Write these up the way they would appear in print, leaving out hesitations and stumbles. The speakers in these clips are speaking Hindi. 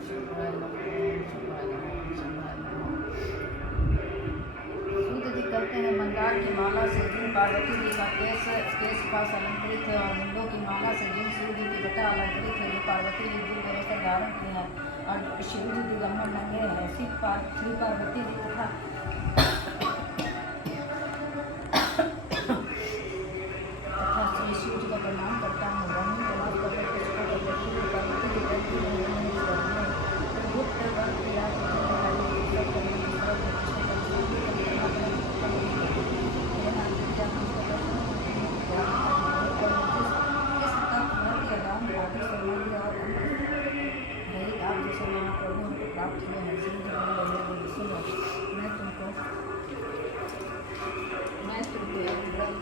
शिवाय नमः, शिवाय नमः, शिवाय नमः। सूत जी कहते हैं मंदार की माला से जिन पार्वती जी का केश पास अलंकृत है और मुंडों की माला से जिन शिव जी की जटा अलंकृत है, जो पार्वती जी दिव्य वस्त्र धारण किए हैं और शिव जी दिगंबर नंगे हैं, ऐसी श्री पार्वती जी तथा श्री शिव जी का प्रणाम करता हूँ। ब्रह्मी कैलाश पर्वत के शिखर पर बैठी हुई पार्वती जी बैठी हुई हैं इस स्वर्ग में। गुप्त वर किया आप जैसे महाप्रभु को प्राप्त हुए हैं। शिव जी सुनो, मैं तुमको एक व्रत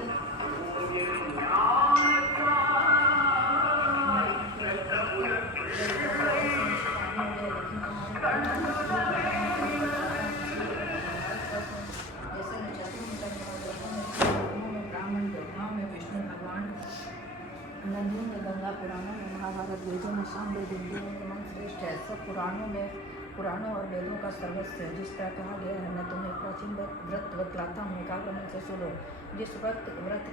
नदियों में, गंगा पुराणों में, महाभारत वेदों में, सामवेद हिंदुओं में मन श्रेष्ठ है। सब पुराणों और वेदों का सर्वस्व है। जिस तरह कहा गया है, मैं तुम्हें प्राचीन व्रत बतलाता हूँ, एकाग्र मन से सुनो। जिस व्रत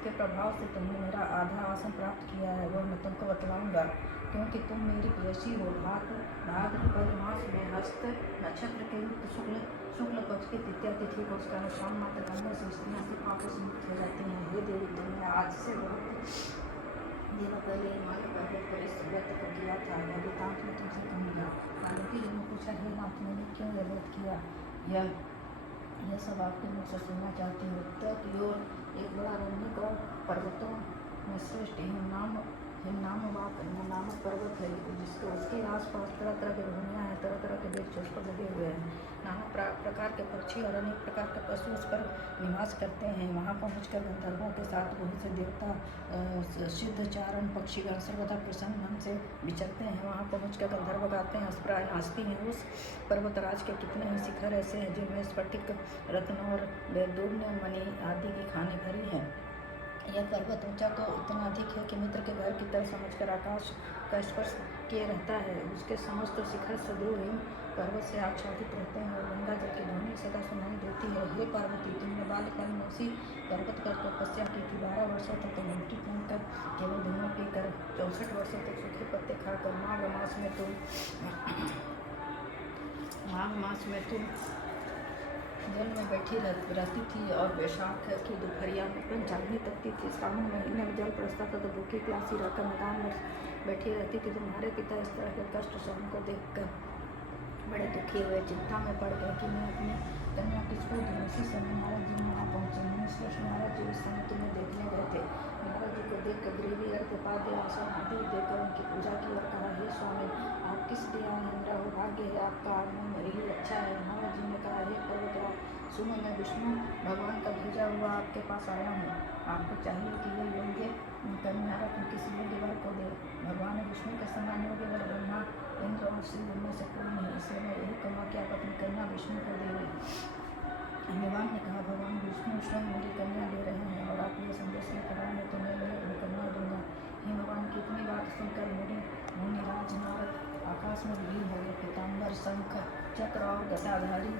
के प्रभाव से तुमने मेरा आधा आसन प्राप्त किया है, वह मैं तुमको बतलाऊंगा, क्योंकि तुम मेरी प्रेयसी हो। भाद्रपद मास में हस्त नक्षत्र के युक्त शुक्ल पक्ष की तृतीया तिथि को उसका अनुष्ठान मात्र करने से स्त्रियाँ से पापों से मुक्त हो जाती हैं। हे देवी, तुमने आज से बहुत दिनों पहले हिमालय पर्वत पर इस व्रत को किया था। यह वृतांत मैं तुमसे कहूँगा। पार्वती जी ने पूछा, हे नाथ, मैंने क्यों यह व्रत किया? यह सब आपके मुझ से सुनना चाहती हूँ। उत्तर की ओर एक बड़ा रमणीक और पर्वतों में श्रेष्ठ हिमनामक पर्वत है, जिसके उसके आसपास तरह तरह की भूमियाँ हैं, तरह तरह के वृक्ष उस पर लगे हुए हैं। नाना प्रकार के पक्षी और अनेक प्रकार के पशु उस पर निवास करते हैं। वहाँ पहुँचकर गंधर्वों के साथ बहुत से देवता सिद्ध चारण पक्षीगण सर्वदा प्रसन्न मन से विचरते हैं। वहाँ पहुँचकर गंधर्व गाते हैं, अस्प्राय नाचती हैं। उस पर्वतराज के कितने ही शिखर ऐसे हैं जिनमें स्फटिक, रत्न और वैदूर्य मणि आदि की खाने भरी हैं। यह पर्वत ऊंचा तो इतना अधिक है कि मित्र के घर की तरह समझकर आकाश का स्पर्श किए रहता है। उसके समस्त शिखर सदैव हिम पर्वत से आच्छादित रहते हैं और गंगा जल की ध्वनि सदा सुनाई देती है। हे पार्वती, तुमने बाल्यकाल में उसी पर्वत पर तपस्या की थी। 12 वर्षों तक तुम उल्टी पहनकर केवल धुआं पीकर, 64 वर्षों तक सूखे पत्ते खाकर, माघ मास में तुम जल में बैठी रहती थी और वैशाख की दोपहरिया में पंचाग्नि तकती थी। सावन महीने में जल बरसता था तो भूखी प्यासी रहकर मैदान में बैठी रहती थी। तुम्हारे पिता इस तरह के कष्ट सहन को देखकर बड़े दुखी हुए, चिंता में पड़ गए कि मैं अपनी कन्या किसको दूँ। इसी समय नारद जी वहाँ पहुँचे। मुनीश्वर नारद जी उस समय तुम्हें देखने गए थे। नारद जी को देखकर ग्रीवी अर्घ्यपाद्य आसन आदि देकर उनकी पूजा की और कहा, हे स्वामी, आप किस लिए आए हैं? मेरा सौभाग्य है, आपका आगमन मेरे लिए अच्छा है। नारद जी ने कहा, हे पर्वतराज, सुनो, मैं विष्णु भगवान का भेजा हुआ आपके पास आया हूँ। आपको चाहिए कि यह योग्य कन्या रत्न किसी योग्य वर को दे। भगवान विष्णु के समान योग्य वर ब्रह्मा, इंद्र और श्री में से कोई नहीं, इसलिए मैं यही कहूँगा कि आप अपनी कन्या विष्णु को देंगे। भगवान ने कहा, भगवान विष्णु स्वयं मेरी कन्या दे रहे हैं और आप ये संदेश लेकर आए हैं तो मैं अपनी कन्या दूंगा। हे भगवान की इतनी बात सुनकर मुनिराज नारद आकाश में विलीन हो गए। पीताम्बर, शंख, चक्र और गदाधारी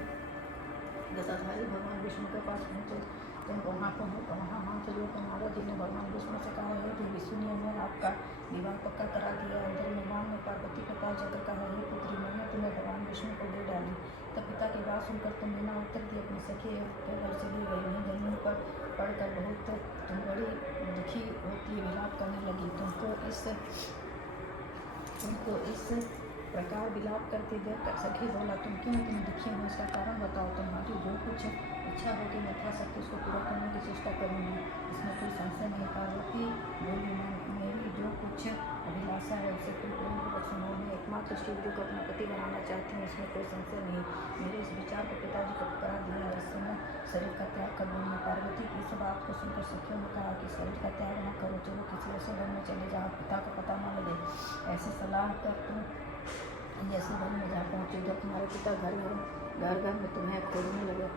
भगवान विष्णु के पास पहुँचे। तुम वहाँ हाथ जोड़कर नारद जी ने भगवान विष्णु से कहा, हे देवी सुनिए, मैं आपका विवाह पक्का करा दिया। उधर भगवान ने पार्वती के पास जाकर कहा, हे पुत्री, मैंने तुम्हें भगवान विष्णु को दे डाली। तब पिता की बात सुनकर तुम बिना उत्तर दिए अपनी सखी के घर से ली गई। वहीं जमीन पर पड़कर बहुत तुम बड़ी दुखी होती विलाप करने लगी। तुमको इस प्रकार विलाप करते देख सखी बोला, तुम क्यों इतनी दुखी हो? इसका कारण बताओ। तुम्हारी जो कुछ इच्छा होगी मैं यथाशक्ति उसको पूरा करने की चेष्टा करूँगी, इसमें कोई संशय नहीं। पार्वती बोली, मेरी जो कुछ अभिलाषा है उसे तुम पूर्णपूर्वक सुनो। मैं एकमात्र शिव जी को अपना पति बनाना चाहती हूँ, इसमें कोई संशय नहीं। मेरे इस विचार को पिताजी को करा दिया है, इससे मैं शरीर का त्याग कर दूँगी। पार्वती की इस बात को सुनकर सखियों ने कहा कि शरीर का त्याग न करो, चलो किसी ऐसे वन में चले जाओ, पिता को पता न लगे। ऐसी सलाह कर तुम जैसे वन में जा पहुँचे, जब तुम्हारे पिता घर में तुम्हें खोजने लगे।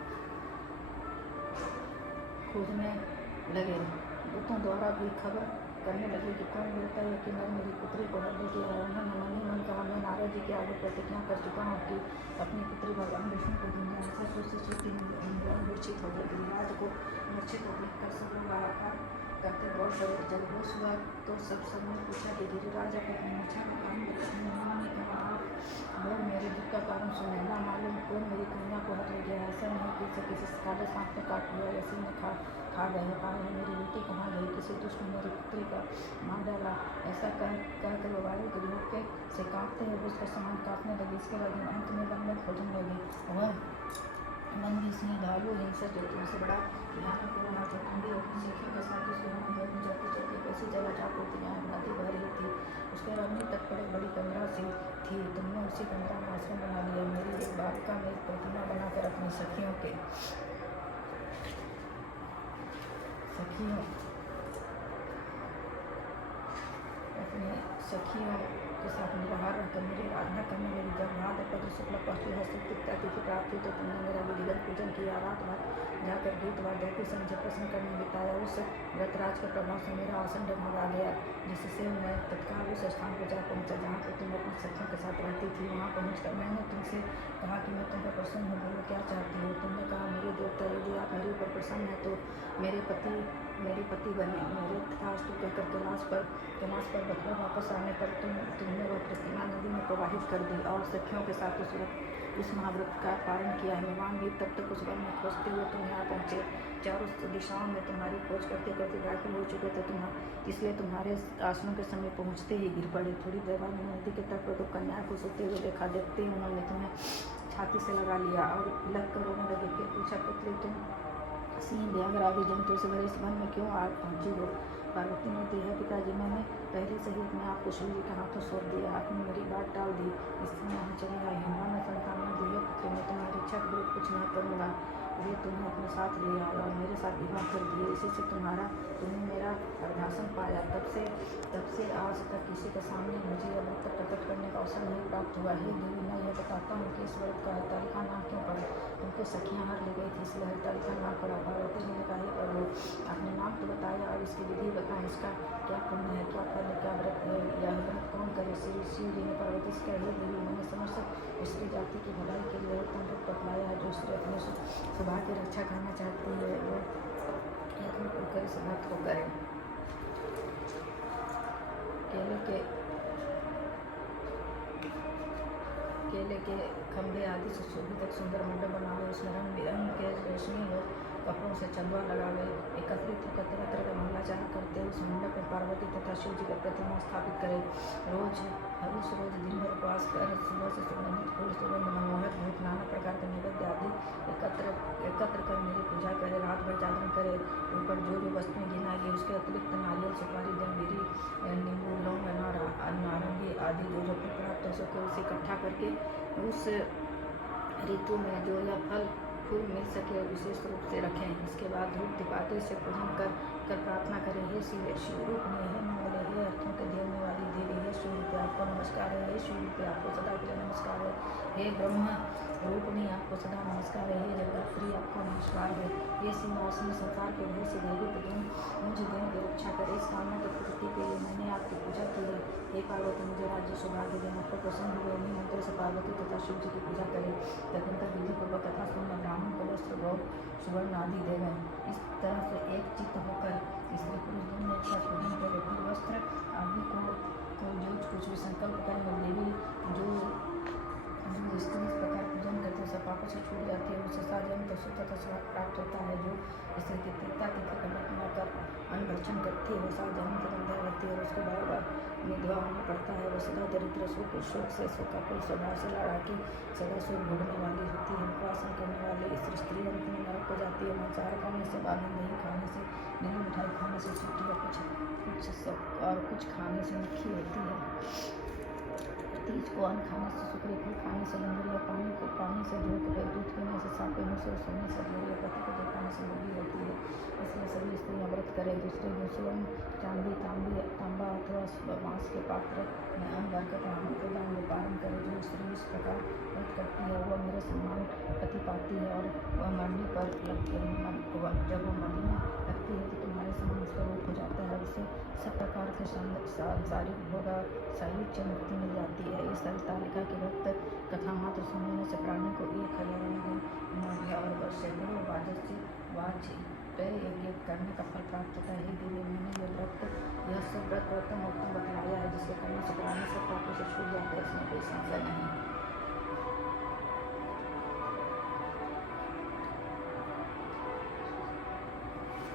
दूतों द्वारा भी खबर करने लगे कि कौन बोलता है कि मैं मेरी पुत्री को हर लेके आया। उन्होंने मन ही मन कहा, मैं नारद जी के आगे प्रतिज्ञा कर चुका हूँ कि अपनी पुत्री भगवान विष्णु को दूंगा। ऐसा सोचती मूर्छित हो गई। गिरिराज को मूर्छित हो देखकर सब लोग हाहाकार करते दौड़ पड़े। जब होश हुआ तो सबने पूछा कि गिरिराज आप अपनी मूर्छा का कारण बताइए। उन्होंने कहा, आप लोग मेरे दुख का कारण सुने, ना मालूम कौन मेरी कन्या को हट ले गया। ऐसा नहीं कि इसे किसी काले सांप ने काट लिया या सिंह ने खा गए। पाए मेरी बेटी कहाँ गई, किसी दुष्ट ने मेरी पुत्री का मार डाला। ऐसा कहकर वो वायु के झोंके से कांपते हुए उसका सामान काटने लगी। इसके बाद अंत में वन में खोजने लगी। वह मन भी सिंह भालू हिंसक जंतुओं से बड़ा भयानक हो रहा था। ठंडी और सीखों के साथ उस में चलते चलते कैसी जगह जा पहुँची जहाँ नदी बह रही थी। उसके अग्नि तक पर बड़ी कमरा सी थी। तुमने उसी कमरा में आश्रम बना लिया। मेरी एक बालिका में एक प्रतिमा बनाकर अपनी सखियों के साथ निराहार रहकर मेरी आराधना करने लगी। जब भाद्रपद शुक्ल पक्ष हस्तुक्ता तिथि प्राप्त हुई तो तुमने मेरा विधिवत पूजन किया। रात भर जाकर गीत वाद्य संजय प्रश्न करने बिताया। उस व्रतराज के प्रभाव से मेरा आसन डगमगा गया, जिससे मैं तत्काल उस स्थान पर जा पहुँचा जहाँ पर तुम अपनी सखियों के साथ रहती थी। वहाँ पहुँचकर मैंने तुमसे कहा कि मैं तुम पर प्रसन्न हूँ, बोलो क्या चाहती हो। तुमने कहा, मेरे देवता, यदि आप मेरे ऊपर प्रसन्न हैं तो मेरे पति बने। मेरे तथास्तु कहकर कैलाश पर बखरा वापस आने पर तुमने वह प्रतिमा नदी में प्रवाहित कर दी और सखियों के साथ उस महाव्रत का पालन किया। मेहमान भी तब तक उस वन में खोजते हुए तुम यहाँ पहुँचे। चारों दिशाओं में तुम्हारी खोज करते करते व्याकुल हो चुके थे। इसलिए तुम्हारे आश्रम के समय पहुँचते ही गिर पड़े। थोड़ी देर बाद नदी के तट पर तो कन्या को सोते हुए देखा। देखते ही उन्होंने तुम्हें छाती से लगा लिया और लग कर रोने लगे। फिर पूछा, पुत्री, तुम सिंह व्याघ्र आदि जंतुओं से भरे इस वन में क्यों आ पहुँची हो। पार्वती ने दिया, पिताजी, मैंने पहले से ही अपने आप को शिव जी के हाथों सौंप दिया। आपने मेरी बात टाल दी, इसलिए यहाँ चली आई हूँ। मैंने संतान न दी है पुत्री, मैं तुम्हारी इच्छा के विरुद्ध कुछ नहीं करूँगा। वे तुम्हें अपने साथ ले आए और मेरे साथ विवाह कर दिए। इसी से तुमने मेरा अर्धासन पाया। तब से आज तक किसी के सामने मुझे अब तक प्रकट करने का अवसर नहीं प्राप्त हुआ। हे देवी, मैं यह बताता हूँ कि इस व्रत का हरितालिका नाम क्यों पड़ा। तुमको सखियाँ हर ले गई थी, इसलिए हरितालिका नाम पड़ा। पार्वती ने कहा, हे प्रभु, आपने नाम तो बताया और इसकी विधि बताएं। इसका क्या पुण्य है, क्या फल है, क्या व्रत है, यह व्रत कौन करे। शिव जी ने पार्वती से कहा, हे देवी, मैंने समस्त स्त्री जाति की भलाई के लिए उत्तम व्रत बतलाया है। जो स्त्री अपने स्वभाव की रक्षा करना चाहती है वो कर इस व्रत को करे। केले के खंभे आदि से शोभित एक सुंदर मंडप बनावे। उसमें रंग बिरंग के रेशमी और कपड़ों से चंदवा लगावे। एकत्रित होकर तरह तरह का मंगलाचरण करते उस मंडप में पार्वती तथा शिव जी का प्रतिमा स्थापित करे। रोज दिन भर उपवास कर सुबह से सुगंधित फूल, सुगंध मनमोहक धूप, नाना प्रकार के नैवेद्य आदि एकत्र कर मेरी पूजा करे। रात भर जागरण करे। ऊपर जो वस्तुएं गिनाई गई उसके अतिरिक्त नारियल, सुपारी, जंबीरी, नींबू, लौंग, नारंगी आदि जो फल प्राप्त हो सके उसे इकट्ठा करके उस ऋतु में जो यह फूल मिल सके विशेष रूप से रखें। इसके बाद धूप दीपावली से पूजन कर प्रार्थना करें। हे शिव रूप में, हे मंगले, हे अर्थों के देने वाली देवी, हे शिव रूपे आपको नमस्कार है। हे शिव रूपे आपको सदा के लिए नमस्कार है। हे ब्रह्म रूपणी आपको सदा नमस्कार है। हे जगतप्रिय आपको नमस्कार है। हे सिंहासन संसार के भय से भयभीत मुझे दिन की रक्षा करे। इस कामना की पूर्ति के लिए मैंने आपकी पूजा की है। हे पार्वती, मुझे राज्य सौभाग्य देना पर प्रसन्न हुए। उन्हीं मंत्रों से पार्वती तथा शिव जी की पूजा करें। तदनंतर विधि पूर्वक कथा सुनना, ब्राह्मण को वस्त्र, गौ, सुवर्ण आदि दे गए। इस तरह से एक चित्त होकर स्त्री पुरुष दोनों एक साथ पूजन करें। फिर वस्त्र आदि को जो कुछ भी संकल्प करें और देवी जो स्त्री इस प्रकार पूजन करते हैं सब पापों से छूट जाती है। उससे साधन तो सुख तथा स्वाद प्राप्त होता है। जो स्त्री की तृतीया तिथि का व्रत बनाकर अन्नभक्षण करती है वो सावधानी तथा दया रहती है और उसको बार बार विधवा होना पड़ता है। वो सदा दरिद्र शोक से शोकाकुल स्वभाव से लड़ा के सदा शोक भोगने वाली होती है। उपवासन करने वाली स्त्री अंत में नरक हो जाती है। मांसाहार खाने से, बादाम दही खाने से, नीली मिठाई खाने से, चीटी और कुछ खाने से मुखी होती है। तीज को अन्न खाने से, सुखरी फल खाने से, लंगड़िया पानी से, दूध पीने से, सांपे मुँह से, सोने से, जोड़िया पति को दिखाने से लगी होती है। इसलिए सभी स्त्रियाँ व्रत करें। दूसरे दिन स्वर्ण, चांदी, तांबा अथवा बांस के पात्र में अन्न भरकर ब्राह्मण को दान पालन करे। जो स्त्री इस प्रकार व्रत करती है वह मेरा सम्मान पति पाती है, और वह मरने पर जब वह मरने लगती है तो तुम्हारे समान स्वरूप हो जाता है। उसे सब प्रकार से सांसारिक भोग शारीरिक मुक्ति मिल जाती है। इस हरितालिका की भक्त कथा मात्र सुनने से प्राणी को 1000 और सैकड़ों वाजपेय यज्ञ करने का फल प्राप्त होता है। हे देवी, मैंने यह सब व्रत उत्तम बतलाया है, जिसके करने से प्राणी सब पापों से छूट जाता है, इसमें कोई संशय नहीं।